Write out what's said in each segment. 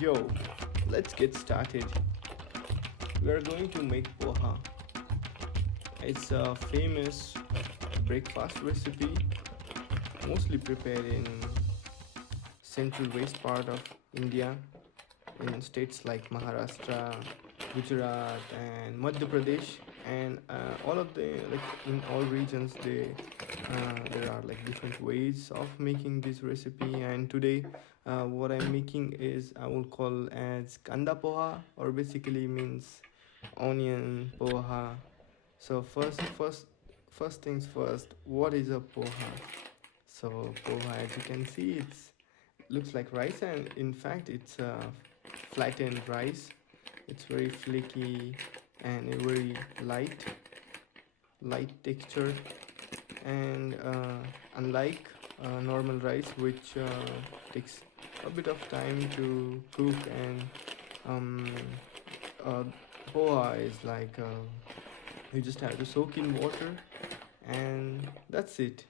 Yo, let's get started. We are going to make poha. It's a famous breakfast recipe, mostly prepared in central west part of India, in states like Maharashtra, Gujarat, and Madhya Pradesh, and all of the like in all regions there are like different ways of making this recipe. And today, what I'm making is I will call as kanda poha, or basically means onion poha. So first things first. What is a poha? So poha, as you can see, it's looks like rice, and in fact it's flattened rice. It's very flaky and a very light texture, and unlike normal rice, which takes a bit of time to cook, and um, uh, poha is like you just have to soak in water, and that's it.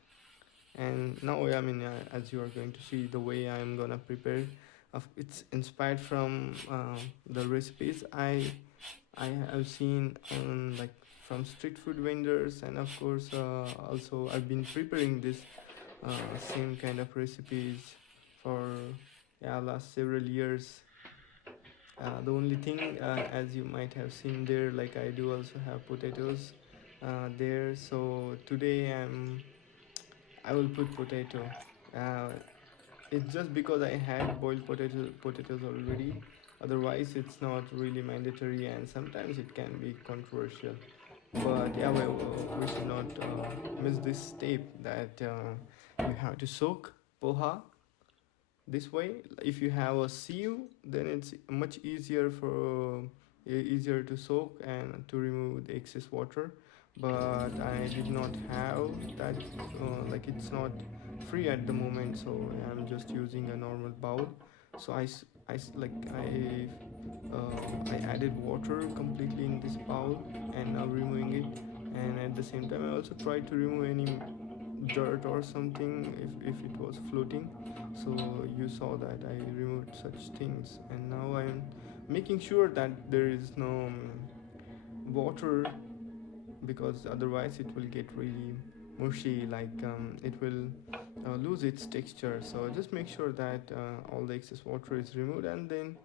And now, I mean, as you are going to see the way I'm gonna prepare, it's inspired from the recipes I have seen on, like, from street food vendors, and of course also I've been preparing this same kind of recipes for, yeah, last several years. The only thing, as you might have seen there, like I do also have potatoes there. So today I will put potato. Uh, it's just because I had boiled potatoes already. Otherwise, it's not really mandatory, and sometimes it can be controversial. But yeah, we should not miss this step, that you have to soak poha this way. If you have a sieve, then it's much easier to soak and to remove the excess water. But I did not have that, like it's not free at the moment, so I'm just using a normal bowl. So I added water completely in this bowl, and now removing it. And at the same time, I also tried to remove any dirt or something if it was floating. So you saw that I removed such things, and now I'm making sure that there is no water, because otherwise it will get really mushy, like it will lose its texture. So just make sure that all the excess water is removed, and then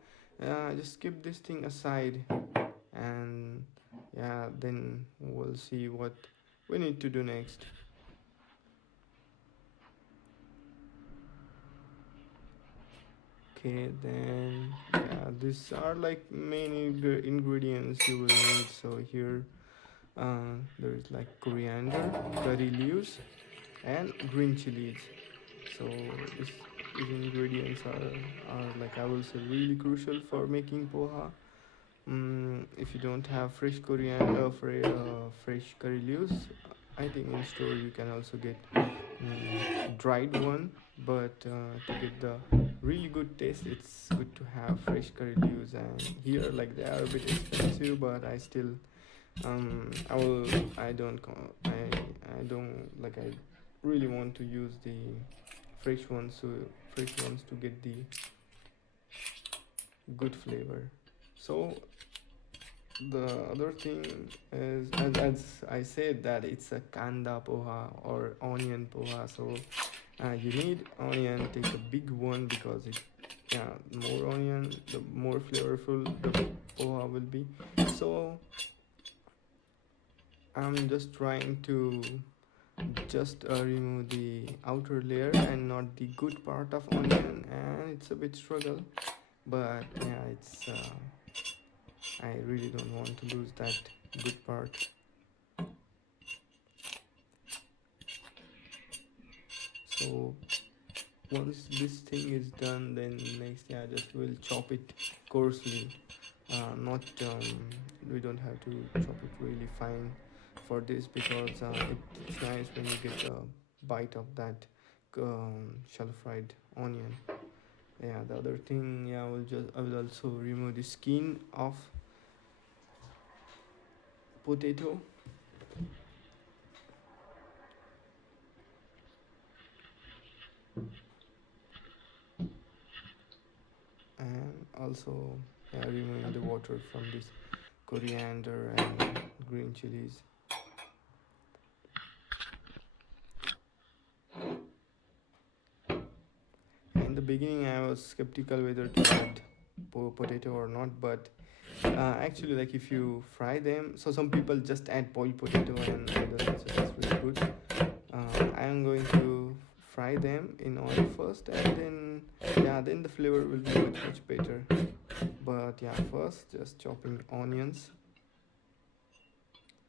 just keep this thing aside. And yeah, then we'll see what we need to do next. Okay, then yeah, these are like main ingredients you will need. So here there is like coriander, curry leaves, and green chilies. So this, these ingredients are like, I will say, really crucial for making poha. If you don't have fresh coriander, fresh curry leaves, I think in store you can also get dried one. But to get the really good taste, it's good to have fresh curry leaves. And here, like, they are a bit expensive, but I still I will I don't like, I really want to use the fresh ones, so fresh ones to get the good flavor. So the other thing is, as I said, that it's a kanda poha or onion poha. So you need onion. Take a big one, because it, yeah, more onion, the more flavorful the poha will be. So I'm just trying to just remove the outer layer and not the good part of onion, and it's a bit struggle. But yeah, it's I really don't want to lose that good part. So once this thing is done, then next, yeah, just we'll chop it coarsely. Not We don't have to chop it really fine for this, because it's nice when you get a bite of that shallow fried onion. Yeah, the other thing, yeah, I will also remove the skin of potato, and also removing the water from this coriander and green chilies. In the beginning I was skeptical whether to add potato or not, but actually, like if you fry them, so some people just add boiled potato and that's really good. I am going to fry them in oil first, and then the flavor will be much better. But yeah, first just chopping onions,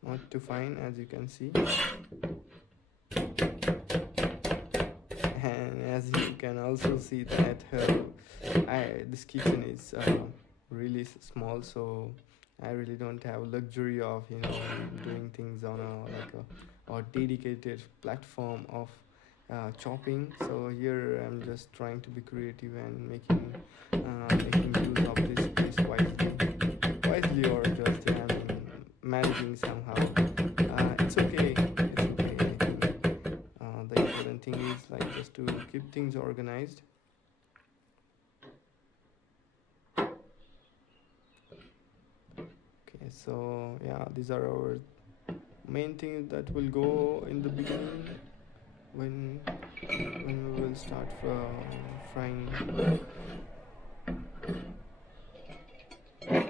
not too fine as you can see. And as you can also see that this kitchen is really small, so I really don't have luxury of doing things on a dedicated platform of chopping. So here I'm just trying to be creative and making use of this space wisely, or just managing somehow. It's okay. The important thing is like just to keep things organized. Okay, so yeah, these are our main things that will go in the beginning when we will start frying.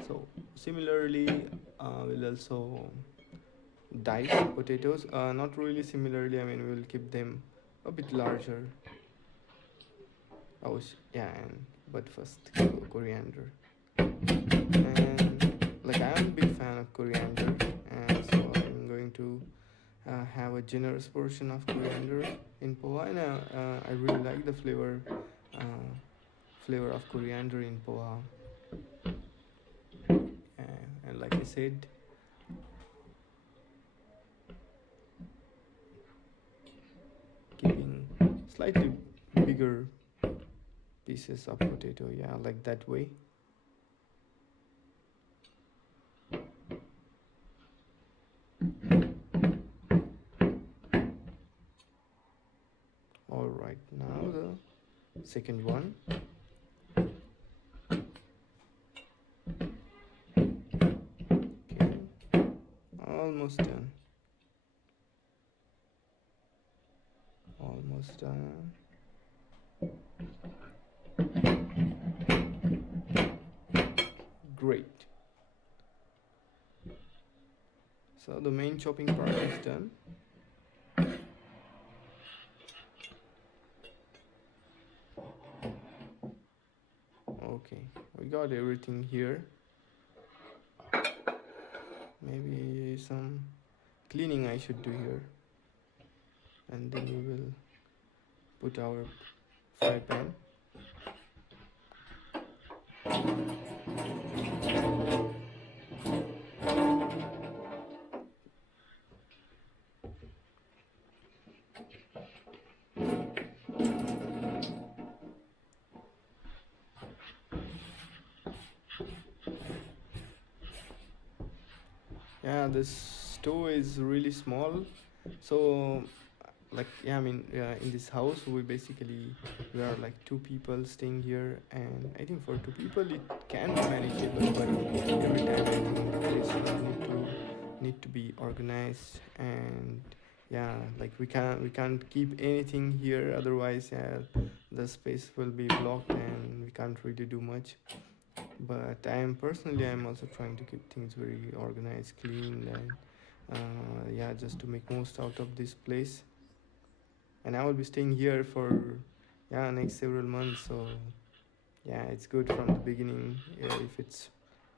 So similarly, we'll also dice potatoes. Not really similarly. I mean, we'll keep them a bit larger. Oh yeah, but first coriander. And like I'm a big fan of coriander, and so I'm going to have a generous portion of coriander in poha, and I really like the flavor of coriander in poha. And like I said, keeping slightly bigger pieces of potato, yeah, like that way. All right, now the second one. Okay, almost done. Almost done. Great. So the main chopping part is done. Okay, we got everything here. Maybe some cleaning I should do here, and then we will put our fry pan. Yeah, this stove is really small, so like yeah, I mean in this house we are like two people staying here, and I think for two people it can be manageable, but every time I think the place need to be organized, and yeah, like we can't keep anything here, otherwise the space will be blocked and we can't really do much. But I'm also trying to keep things very organized, clean, and yeah, just to make most out of this place. And I will be staying here for next several months, so yeah, it's good from the beginning if it's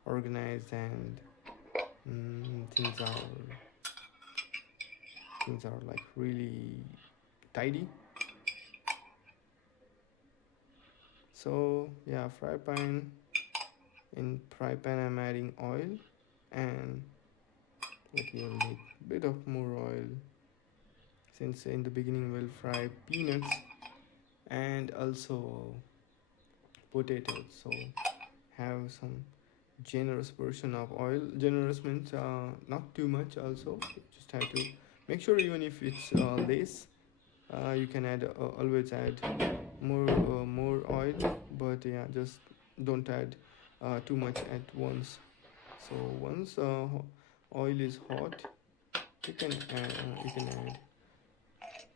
organized and things are like really tidy. So yeah, fry pan I'm adding oil, and like you'll need a bit of more oil, since in the beginning we'll fry peanuts and also potatoes, so have some generous portion of oil. Generous means not too much, also you just have to make sure, even if it's less, you can always add more oil, but yeah, just don't add too much at once. So once oil is hot, you can add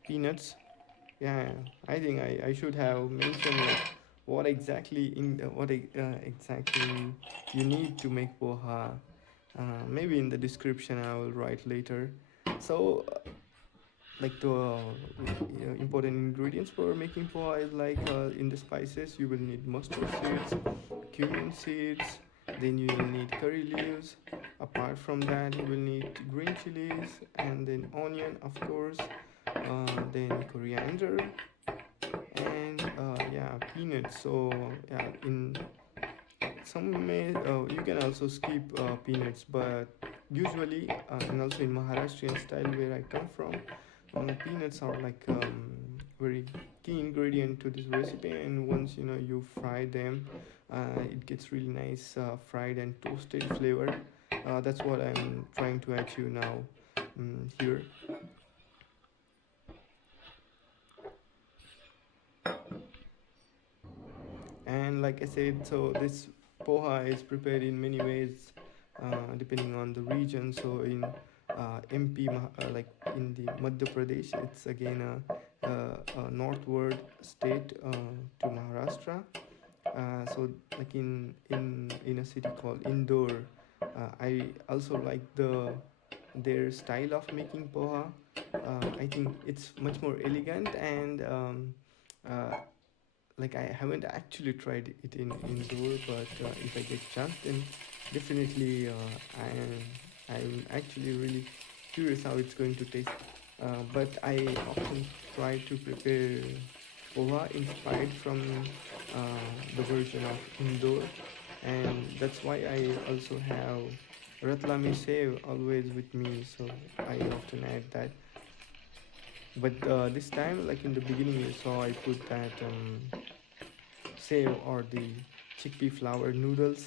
peanuts. Yeah, I think I should have mentioned like what exactly you need to make poha. Maybe in the description I will write later. So like the important ingredients for making poha is like in the spices you will need mustard seeds, cumin seeds, then you will need curry leaves. Apart from that you will need green chilies and then onion of course, then coriander and yeah, peanuts. So yeah, in some may you can also skip peanuts, but usually and also in Maharashtrian style where I come from, peanuts are like very key ingredient to this recipe. And once you know you fry them, it gets really nice fried and toasted flavor. That's what I'm trying to achieve now here. And like I said, so this poha is prepared in many ways depending on the region. So in MP, like in the Madhya Pradesh, it's again a northward state to Maharashtra. So like in a city called Indore, I also like their style of making poha. I think it's much more elegant and uh, like I haven't actually tried it in Indore, but if I get chance, then definitely I'm actually really curious how it's going to taste. But I often try to prepare poha inspired from the version of Indore, and that's why I also have Ratlami sev always with me, so I often add that. But this time, like in the beginning, you saw I put that sev or the chickpea flour noodles.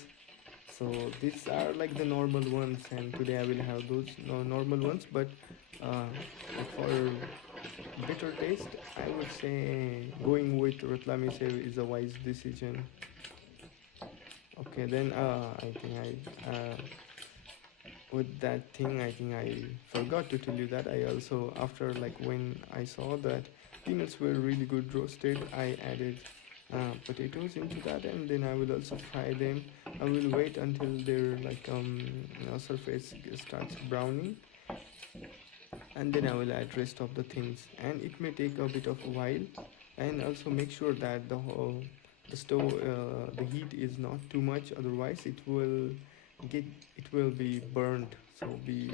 So these are like the normal ones, and today I will have those normal ones. But like for bitter taste, I would say going with Ratlami sev is a wise decision. Okay, then I think I with that thing, I think I forgot to tell you that I also after like when I saw that peanuts were really good roasted, I added potatoes into that, and then I will also fry them. I will wait until their like surface starts browning, and then I will add rest of the things, and it may take a bit of a while. And also make sure that the stove the heat is not too much, otherwise get it will be burned. So be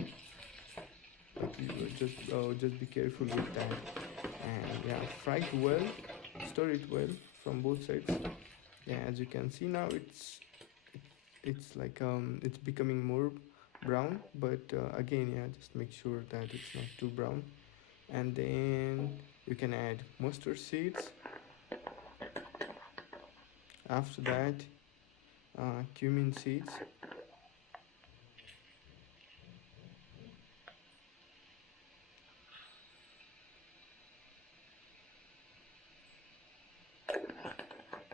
like you just be careful with that. And yeah, fry it well, stir it well from both sides. Yeah, as you can see now it's like it's becoming more brown, but again, yeah, just make sure that it's not too brown. And then you can add mustard seeds. After that, cumin seeds.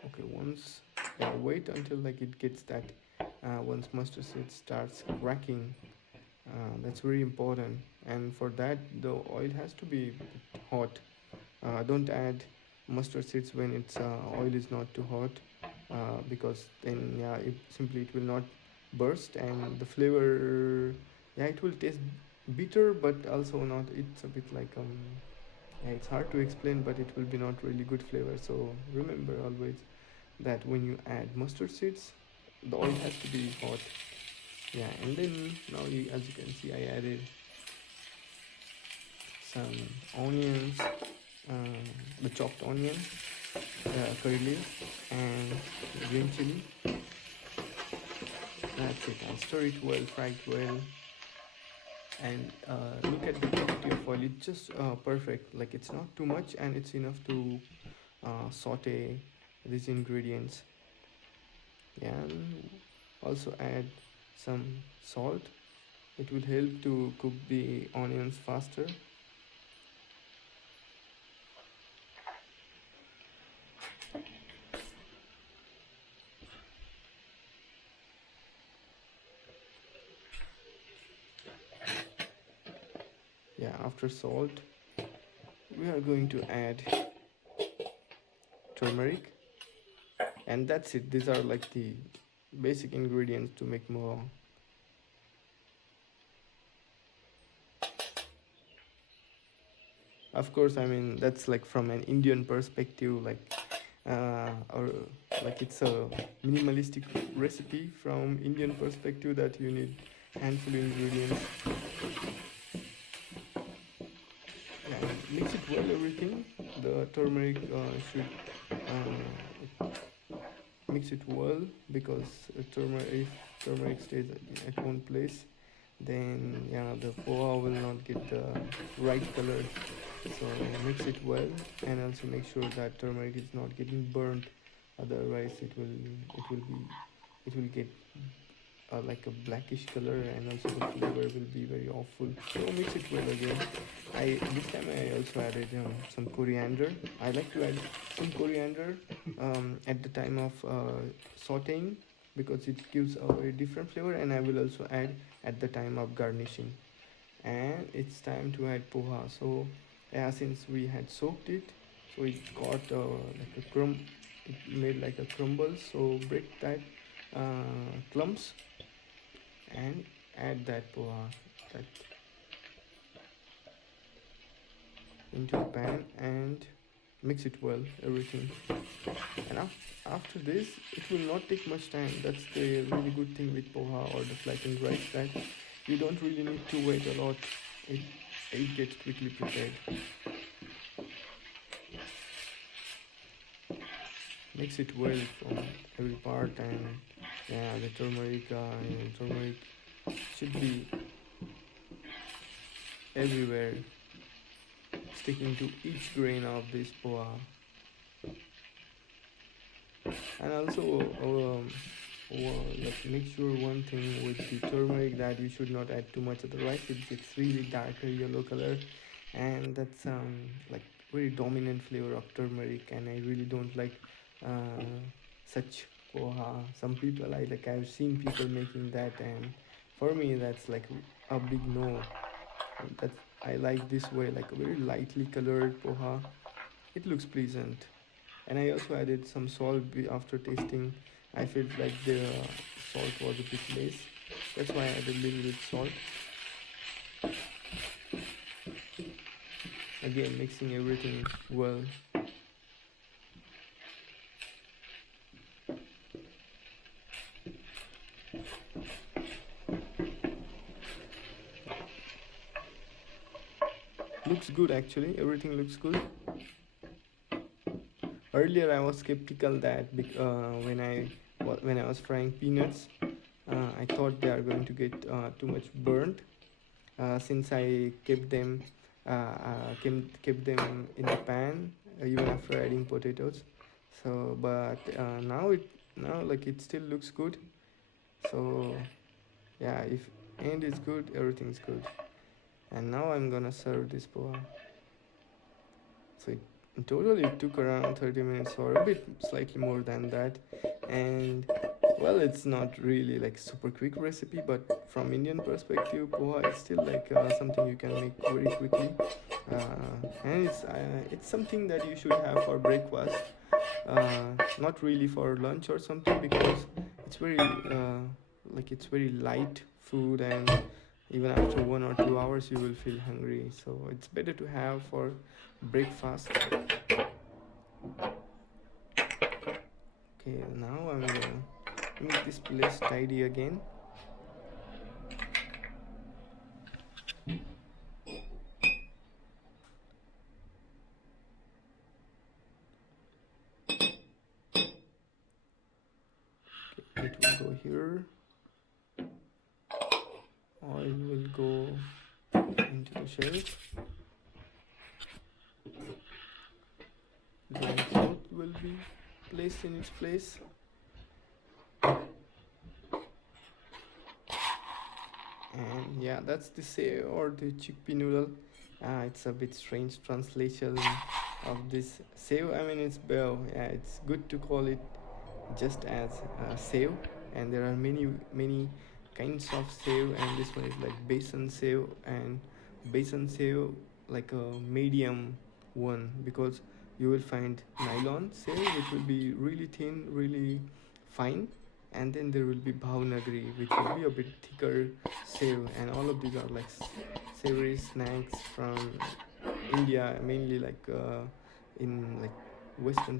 Okay, once wait until like it gets that once mustard seed starts cracking, that's very important. And for that the oil has to be hot. Don't add mustard seeds when it's oil is not too hot, because then yeah, it will not burst, and the flavor, yeah, it will taste bitter, but also not. It's a bit like yeah, it's hard to explain, but it will be not really good flavor. So remember always that when you add mustard seeds, the oil has to be hot. Yeah, and then now as you can see, I added some onions, the chopped onion, curry leaves, and green chili. That's it. And stir it well, fry it well, and look at the quantity of oil. It's just perfect. Like it's not too much, and it's enough to saute these ingredients. Yeah, and also add some salt. It will help to cook the onions faster. after salt, we are going to add turmeric, and that's it. These are like the basic ingredients to make moha. Of course, I mean that's like from an Indian perspective, like or like it's a minimalistic recipe from Indian perspective that you need handful of ingredients. Yeah, mix it well everything. The turmeric should mix it well, because if turmeric stays at one place, then yeah, the poha will not get the right color. So mix it well, and also make sure that turmeric is not getting burnt. Otherwise, it will get like a blackish color, and also the flavor will be very awful. So mix it well again. This time I also added some coriander. I like to add some coriander at the time of sautéing, because it gives a very different flavor, and I will also add at the time of garnishing. And it's time to add poha. So yeah, since we had soaked it, so it got like a it made like a crumble. So break that clumps and add that poha that into the pan and mix it well everything. And after this, it will not take much time. That's the really good thing with poha or the flattened rice, that you don't really need to wait a lot. It gets quickly prepared. Mix it well from every part, and yeah, the turmeric should be everywhere, sticking to each grain of this poha. And also like make sure one thing with the turmeric, that you should not add too much of the rice. It gets really darker yellow color, and that's like very dominant flavor of turmeric, and I really don't like such poha. Some people I've seen people making that, and for me that's like a big no. That I like this way, like a very lightly colored poha. It looks pleasant. And I also added some salt after tasting. I felt like the salt was a bit less. That's why I added a little bit salt. Again, mixing everything well. Looks good actually, everything looks good. Earlier I was skeptical that when I was frying peanuts, I thought they are going to get too much burnt, since I kept them in the pan even after adding potatoes. So, but now like it still looks good. So yeah, if end is good, everything's good. And now I'm gonna serve this poha. So in total it took around 30 minutes, or a bit slightly more than that. And well, it's not really like super quick recipe, but from Indian perspective, poha is still like something you can make very quickly, and it's something that you should have for breakfast, not really for lunch or something, because it's very light food, and even after 1 or 2 hours you will feel hungry, so it's better to have for breakfast. Okay, now I'm gonna make this place tidy again. Okay, it will go here. Oil will go into the shelf. Dry cloth will be placed in its place. And yeah, that's the say or the chickpea noodle. It's a bit strange translation of this sev. I mean, it's good to call it just as sev, and there are many kinds of sev, and this one is like besan sev and besan sev, like a medium one, because you will find nylon sev which will be really thin, really fine, and then there will be bhavnagri which will be a bit thicker sev. And all of these are like savory snacks from India, mainly like in like western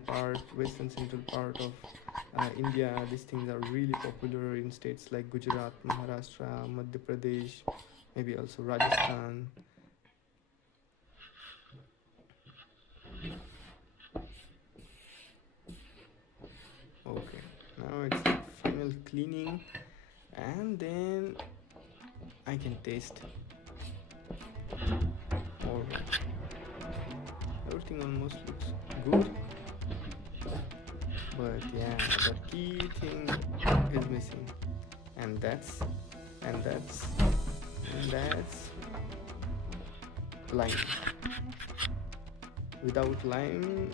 central part of India. These things are really popular in states like Gujarat, Maharashtra, Madhya Pradesh, maybe also Rajasthan. Okay, now it's like final cleaning, and then I can taste. Alright, everything almost looks good, but yeah, the key thing is missing, and that's and that's and that's lime. Without lime,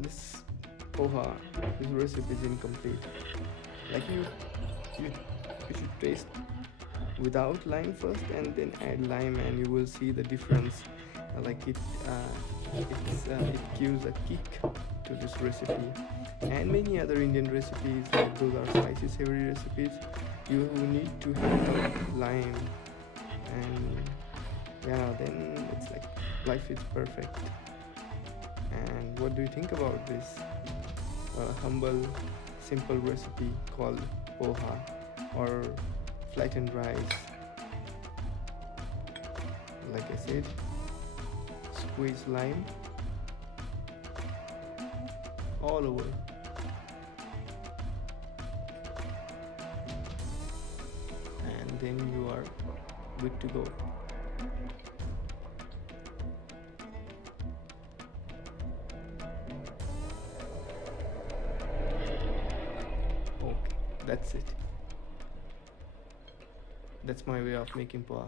this poha, this recipe is incomplete. Like you, you should taste without lime first, and then add lime, and you will see the difference. Like it gives a kick to this recipe. And many other Indian recipes, like those are spicy savory recipes, you need to have lime, and yeah, then it's like life is perfect. And what do you think about this humble, simple recipe called poha, or flattened rice? Like I said, squeeze lime all over. And then you are good to go. Okay, that's it. That's my way of making poha.